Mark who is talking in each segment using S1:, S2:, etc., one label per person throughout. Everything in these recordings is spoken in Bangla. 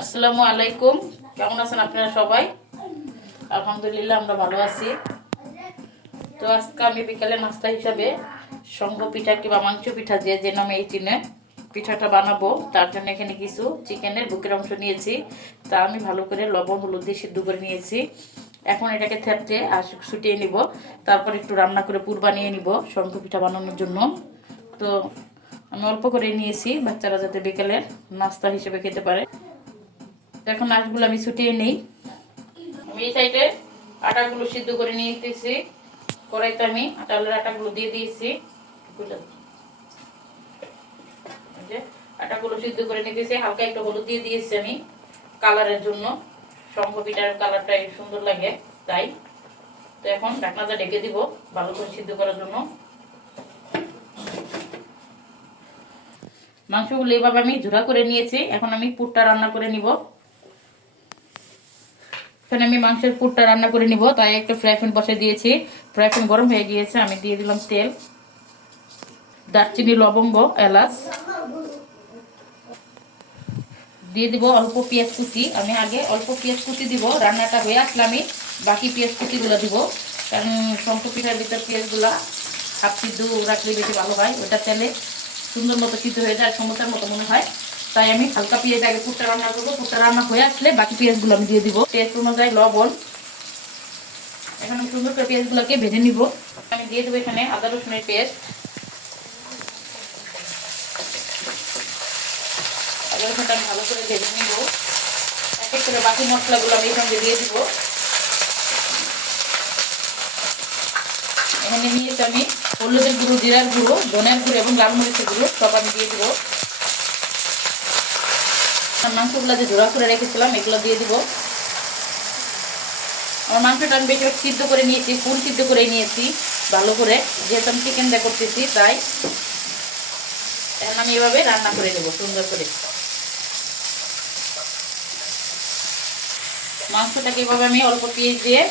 S1: আসসালামু আলাইকুম। কেমন আছেন আপনারা সবাই? আলহামদুলিল্লাহ, আমরা ভালো আছি। তো আজকে আমি বিকালে নাস্তা হিসাবে সঙ্গ পিঠা কিংবা মাংস পিঠা যে যে নামে এই চিনে পিঠাটা বানাবো, তার জন্য এখানে কিছু চিকেনের বুকের অংশ নিয়েছি। তা আমি ভালো করে লবণ, হলুদ দিয়ে সিদ্ধ করে নিয়েছি। এখন এটাকে থেপটে আর ছুটিয়ে নিব। তারপর একটু রান্না করে পুর বানিয়ে নিব শঙ্খ পিঠা বানানোর জন্য। তো আমি অল্প করে নিয়েছি, বাচ্চারা যাতে বিকেলের নাস্তা হিসেবে খেতে পারে। এখন আঁশগুলো আমি ছুটিয়ে নেই। আমি এই সাইডে আটাগুলো সিদ্ধ করে নিতেছি। কড়াইতে আমি আটালের আটাগুলো দিয়ে দিয়েছি? আটাগুলো সিদ্ধ করে নিতেছি। হালকা একটু হলুদ দিয়ে দিয়েছি আমি কালারের জন্য। শঙ্খ পিঠার কালারটা সুন্দর লাগে তাই। তো এখন ঢাকনাটা ঢেকে দিব ভালো করে সিদ্ধ করার জন্য। মাংসগুলো এভাবে আমি ঝুরা করে নিয়েছি। এখন আমি পুরটা রান্না করে নিব। এখানে আমি মাংসের পুরটা রান্না করে নিব। তাই একটা ফ্রাই প্যান বসে দিয়েছি। ফ্রাই প্যান গরম হয়ে গিয়েছে, আমি দিয়ে দিলাম তেল। দারচিনি, লবঙ্গ, এলাচ। দিয়ে দিব অল্প পেঁয়াজ কুচি। আমি আগে অল্প পেঁয়াজ কুচি দিব, রান্নাটা হয়ে আসলে আমি বাকি পেঁয়াজ কুচিগুলো দিব। কারণ শঙ্খ পিঠার ভিতর পেঁয়াজগুলা হাফ সিদ্ধ রাখলে বেশি ভালো হয়। ওটা তেলে সুন্দর মতো সিদ্ধ হয়ে যায় সমতার মতো মনে হয়। তাই আমি হালকা পেঁয়াজ আগে পুরটা রান্না করব। পুরটা রান্না হয়ে আসলে বাকি পেঁয়াজগুলো আমি দিয়ে দিব। টেস্ট অনুযায়ী লবণ। এখন আমি সুন্দর করে পেঁয়াজগুলোকে ভেজে নিব। আমি দিয়ে দেবো এখানে আদা রসুনের পেস্ট আদা রসুনটা আমি ভালো করে ভেজে নিব। এক এক করে বাকি মশলাগুলো আমি সঙ্গে দিয়ে দিব। এখানে নিয়েছি আমি হলুদের গুঁড়ো, জিরার গুঁড়ো ধনের গুঁড়ো এবং লাল মরিচের গুঁড়ো, সব আমি দিয়ে দিব। মাংসগুলো যে জোড়া করে রেখেছিলাম, এগুলো দিয়ে দিব। আমার মাংসটা আমি বেশি সিদ্ধ করে নিয়েছি, ফুল সিদ্ধ করে নিয়েছি, ভালো করে। যেহেতু আমি চিকেন দিয়ে করতেছি, তাই আমি এভাবে রান্না করে দেবো সুন্দর করে। মাংসটাকে এভাবে আমি অল্প পেঁয়াজ দিয়ে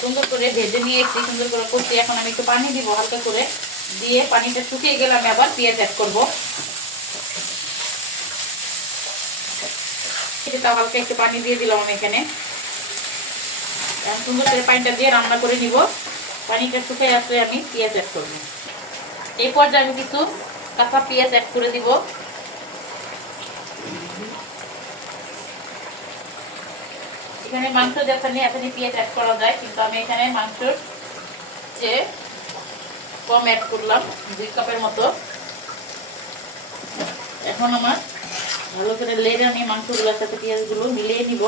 S1: সুন্দর করে ভেজে নিয়েছি, সুন্দর করে করছি এখন আমি একটু পানি দিব হালকা করে। দিয়ে পানিটা শুকিয়ে গেলে আমি আবার পেঁয়াজ অ্যাড করব। এটা হালকা একটু পানি দিয়ে দিলাম আমি এখানে। সুন্দর করে পানিটা দিয়ে রান্না করে নিব। পানিটা শুকিয়ে আসলে আমি পেঁয়াজ অ্যাড করব। এই পর্যায়ে আমি কিছু কাঁচা পেঁয়াজ অ্যাড করে দিব। এখানে মাংস যেখানে এখানে পেঁয়াজ অ্যাড করা যায়, কিন্তু আমি এখানে মাংসর যে কম অ্যাড করলাম, দুই কাপের মতো। এখন আমার ভালো করে লেড়ে আমি মাংসগুলোর সাথে পেঁয়াজগুলো মিলিয়ে নিব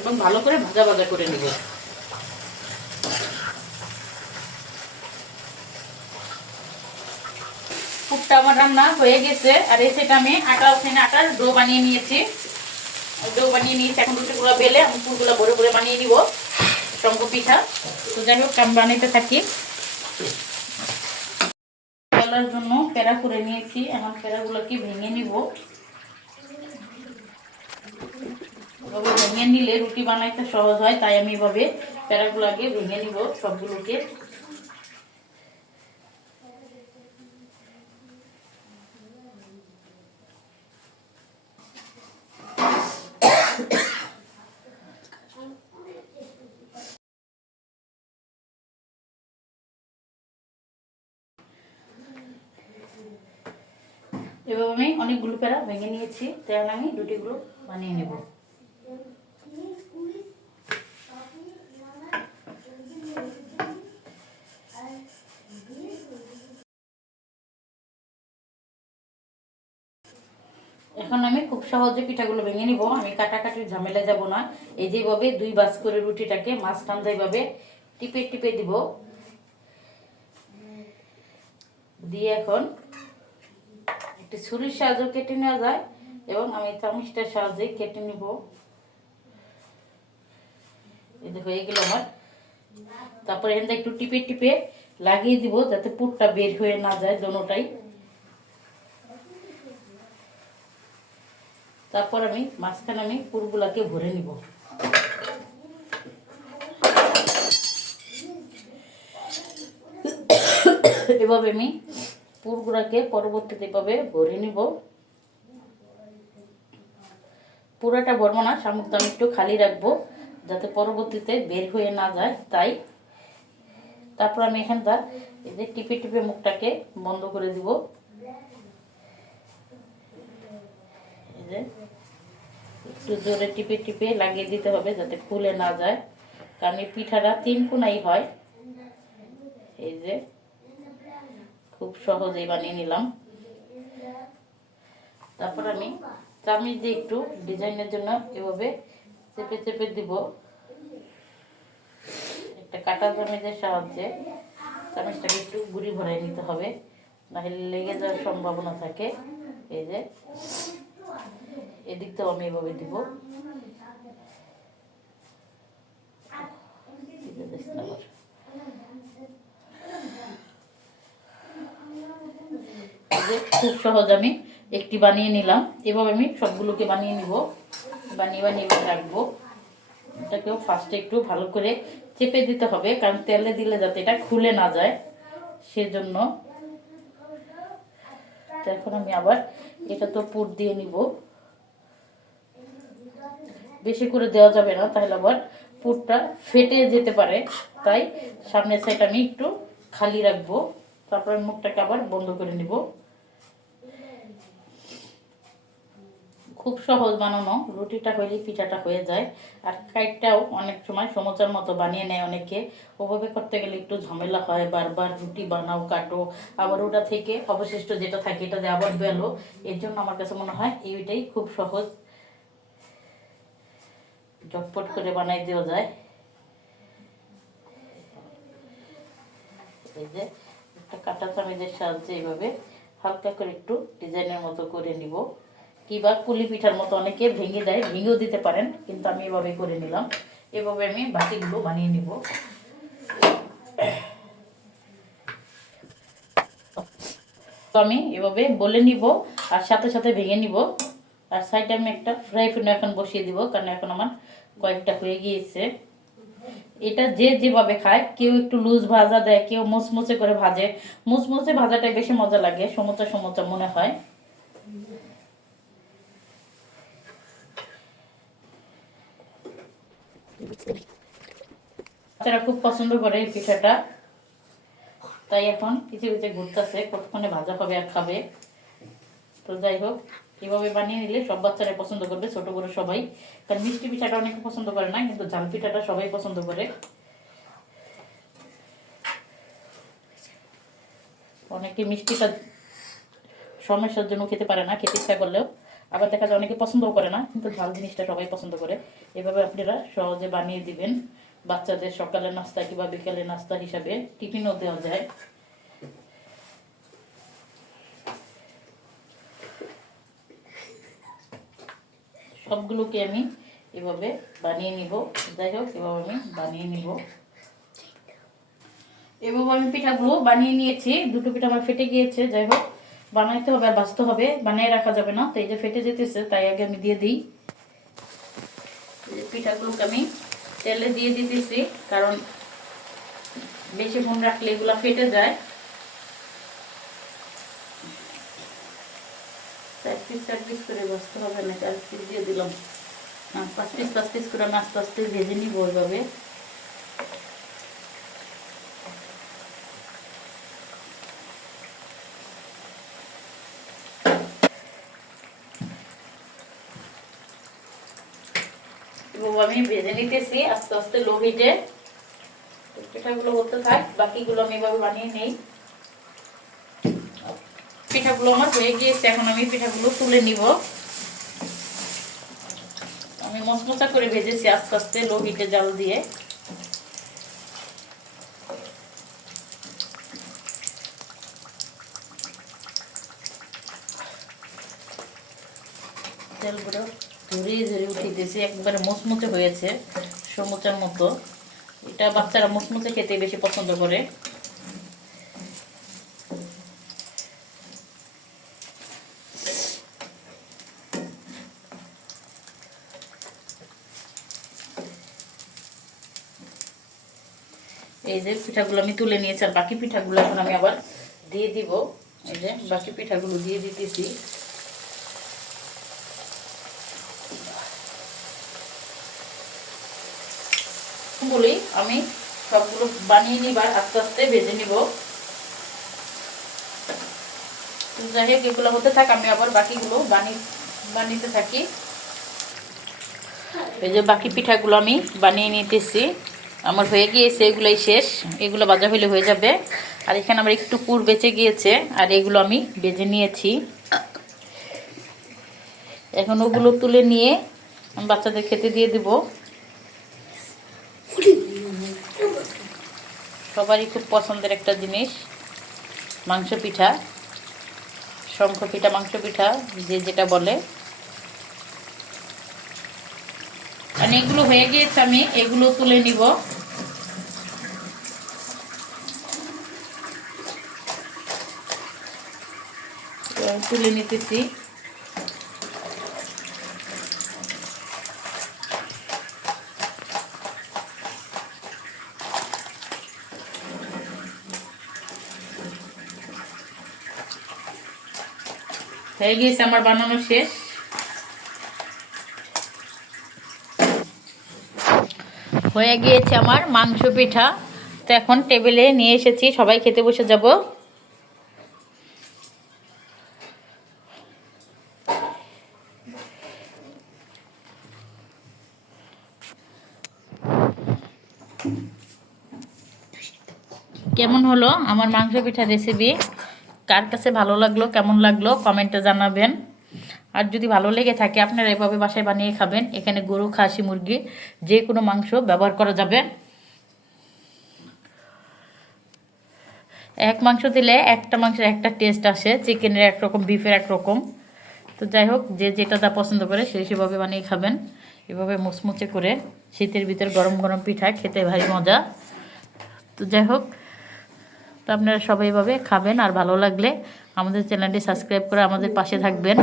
S1: এবং ভালো করে ভাজা ভাজা করে নিব। আমার রান্না হয়ে গেছে আর আমি আটা ওখানে আটার ডো বানিয়ে নিয়েছি। ডো বানিয়ে নিয়েছি, এখন রুটিগুলো বেলে আমি ভরে ভরে বানিয়ে নিব শঙ্খ পিঠা। তো যাই হোক, আমি থাকি। জন্য প্যারা করে নিয়েছি, এখন প্যারাগুলোকে ভেঙে নিব। এভাবে ভেঙে নিলে রুটি বানাইতে সহজ হয়, তাই আমি এভাবে প্যারাগুলোকে ভেঙে নিব সবগুলোকে। এভাবে আমি অনেকগুলো প্যারা ভেঙে নিয়েছি, তাই আমি রুটিগুলো বানিয়ে নেব এখন আমি খুব সহজে পিঠাগুলো ভেঙে নিব। আমি কাটাকাটির ঝামেলা যাব না। এই যেভাবে দুই বাস করে রুটিটাকে মাঝখান এইভাবে টিপে টিপে দিব। দিয়ে এখন একটি ছুরির সাহায্যে কেটে নেওয়া যায় এবং আমি চামচটার সাহায্যে কেটে নিব। দেখো, এগুলো আমার। তারপরে এখান একটু টিপে টিপে লাগিয়ে দিব যাতে পুরটা বের হয়ে না যায় দোনোটাই। তারপর আমি মাঝখানে আমি পুরগুলাকে ভরে নিব। এভাবে আমি পুরগুলাকে পরবর্তীতে এভাবে ভরে নিব। পুরোটা ভরবো না শামুকটা আমি একটু খালি রাখব যাতে পরবর্তীতে বের হয়ে না যায়, তাই। তারপর আমি এখানটা এই যে টিপে টিপে মুখটাকে বন্ধ করে দিব। যে একটু জোরে টিপে টিপে লাগিয়ে দিতে হবে যাতে খুলে না যায়। কারণ এই পিঠাটা তিন কোনাই হয়। এই যে খুব সহজেই বানিয়ে নিলাম। তারপর আমি চামিচ দিয়ে একটু ডিজাইনের জন্য এভাবে চেপে চেপে দিব। একটা কাটা চামিচের সাহায্যে চামিচটাকে একটু গুড়ি ভরাই নিতে হবে। নাহলে লেগে যাওয়ার সম্ভাবনা থাকে। এই যে এদিক থেকেও আমি এভাবে দিব। খুব সহজ আমি একটি বানিয়ে নিলাম। এভাবে আমি সবগুলোকে বানিয়ে নিব। বানিয়ে বানিয়ে রাখব। এটাকেও ফার্স্টে একটু ভালো করে চেপে দিতে হবে, কারণ তেলে দিলে যাতে এটা খুলে না যায়। সেজন্য এখন আমি আবার এটা তো পুর দিয়ে নিব। বেশি করে দেওয়া যাবে না, তাহলে আবার পুরটা ফেটে যেতে পারে। তাই সামনের সাইড আমি একটু খালি রাখব। তারপর মুখটাকে আবার বন্ধ করে নিব। খুব সহজ বানানো। রুটিটা হইলে পিঠাটা হয়ে যায়। আর কাইটটাও অনেক সময় সমোচার মতো বানিয়ে নেয় অনেকে। ওভাবে করতে গেলে একটু ঝামেলা হয়। বারবার রুটি বানাও, কাটো। আবার ওটা থেকে অবশিষ্ট যেটা থাকে এটা দিয়ে আবার বেলো। এর জন্য আমার কাছে মনে হয় এইটাই খুব সহজ। ঝটপট করে বানাই দেওয়া যায়। এই যে, একটা কাটা চামিচের সাহায্যে এইভাবে হালকা করে একটু ডিজাইনের মতো করে নিব। কিবা পুলি পিঠার মতো অনেকে ভেঙে দেয়, ভেঙেও দিতে পারেন, কিন্তু আমি এভাবে করে নিলাম। এভাবে আমি বাটিগুলো বানিয়ে নিব। আমি এভাবে বলে নিব আর সাথে সাথে ভেঙে নিব। আর সাইডে আমি একটা ফ্রাই প্যান এখন বসিয়ে দিব, কারণ এখন আমার কয়েকটা হয়ে গিয়েছে। এটা যে যেভাবে খায়, কেউ একটু লুজ ভাজা দেয়, কেউ মুচমুচে করে ভাজে। মুচমুচে ভাজাটাই বেশি মজা লাগে, সমোচা সমোচা মনে হয়। বাচ্চারা খুব পছন্দ করে এই পিঠাটা। তাই এখন কিছু কিছু ঘুরতেছে, কতক্ষণে ভাজা হবে আর খাবে। তো যাই হোক। এভাবে বানিয়ে নিলে সব বাচ্চারা পছন্দ করবে, ছোট বড় সবাই। কারণ মিষ্টি পিঠাটা অনেকে পছন্দ করে না, কিন্তু ঝাল পিঠাটা সবাই পছন্দ করে। অনেকে মিষ্টিটা সমস্যার জন্য খেতে পারে না, খেতে ইচ্ছা করলেও। আবার দেখা যায় অনেকে পছন্দও করে না, কিন্তু ঝাল জিনিসটা সবাই পছন্দ করে। এভাবে আপনারা সহজে বানিয়ে দিবেন। বাচ্চাদের সকালের নাস্তা কিংবা বিকালের নাস্তা হিসাবে টিফিনও দেওয়া যায়। সবগুলোকে আমি এভাবে বানিয়ে নিব। যাই হোক, এভাবে আমি বানিয়ে নিব। এভাবে আমি পিঠাগুলো বানিয়ে নিয়েছি। দুটো পিঠা আমার ফেটে গিয়েছে, যাই হোক। বানাইতে হবে আর বাঁচতে হবে, বানিয়ে রাখা যাবে না। তো এই যে ফেটে যেতেছে, তাই আগে আমি দিয়ে দিই। পিঠাগুলোকে আমি তেলে দিয়ে দিতেছি, কারণ বেশিক্ষণ রাখলে এগুলো ফেটে যায় চার আমি ভেজে নিব ওইভাবে। আমি ভেজে নিতেছি, আস্তে আস্তে লো হিটে পিঠাগুলো হতে থাক, বাকিগুলো আমি এভাবে বানিয়ে নেই। পিঠাগুলো আমার হয়ে গিয়েছে, এখন আমি পিঠাগুলো তুলে নিব। আমি মশমশা করে ভেজেছি আস্তে আস্তে, লো হিটে জাল দিয়ে। তেলগুলো ঝরিয়ে ঝরিয়ে উঠিতেছি একবারে মুচমুচে হয়েছে সমুচার মতো। এটা বাচ্চারা মুচমুচে খেতে বেশি পছন্দ করে। এই যে পিঠাগুলো আমি তুলে নিয়েছি, আর বাকি পিঠাগুলো এখন আমি আবার দিয়ে দিব। এই যে বাকি পিঠাগুলো দিয়ে দিতেছি। বলি, আমি সবগুলো বানিয়ে নিবার আস্তে আস্তে ভেজে নিব। যাই হোক, এগুলো হতে থাক, আমি আবার বাকিগুলো বানিয়ে বানিতে থাকি। এই যে বাকি পিঠাগুলো আমি বানিয়ে নিতেছি। আমার হয়ে গিয়েছে, এগুলোই শেষ। এগুলো বাজা হলে হয়ে যাবে। আর এখানে আমার একটু পুর বেঁচে গিয়েছে, আর এগুলো আমি বেজে নিয়েছি। এখন ওগুলো তুলে নিয়ে আমি বাচ্চাদের খেতে দিয়ে দিব। সবারই খুব পছন্দের একটা জিনিস, মাংস পিঠা। শঙ্খ পিঠা, মাংস পিঠা, যে যেটা বলে। আর এগুলো হয়ে গিয়েছে আমি, এগুলো তুলে নিব। তুলে নিতেছি। হয়ে গিয়েছে আমার বানানো শেষ। হয়ে গিয়েছে আমার মাংস পিঠা। তো এখন টেবিলে নিয়ে এসেছি, সবাই খেতে বসে যাব। কেমন হলো আমার মাংস পিঠা রেসিপি কার কাছে ভালো লাগল, কেমন লাগল কমেন্টে জানাবেন। আর যদি ভালো লেগে থাকে, আপনারা এভাবে বাসায় বানিয়ে খাবেন। এখানে গরু, খাসি, মুরগি, যে কোনো মাংস ব্যবহার করা যাবে। এক মাংস দিলে একটা মাংসের একটা টেস্ট আসে চিকেনের একরকম বিফের একরকম। তো যাই হোক, যে যেটা যা পছন্দ করে সে সেভাবে বানিয়ে খাবেন। এভাবে মুচমুচে করে শীতের ভিতর গরম গরম পিঠা খেতে ভারী মজা। তো যাই হোক তো আপনারা সবাই এভাবে খাবেন আর ভালো লাগলে আমাদের চ্যানেলটি সাবস্ক্রাইব করে আমাদের পাশে থাকবেন।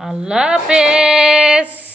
S1: আল্লাহ হাফেজ!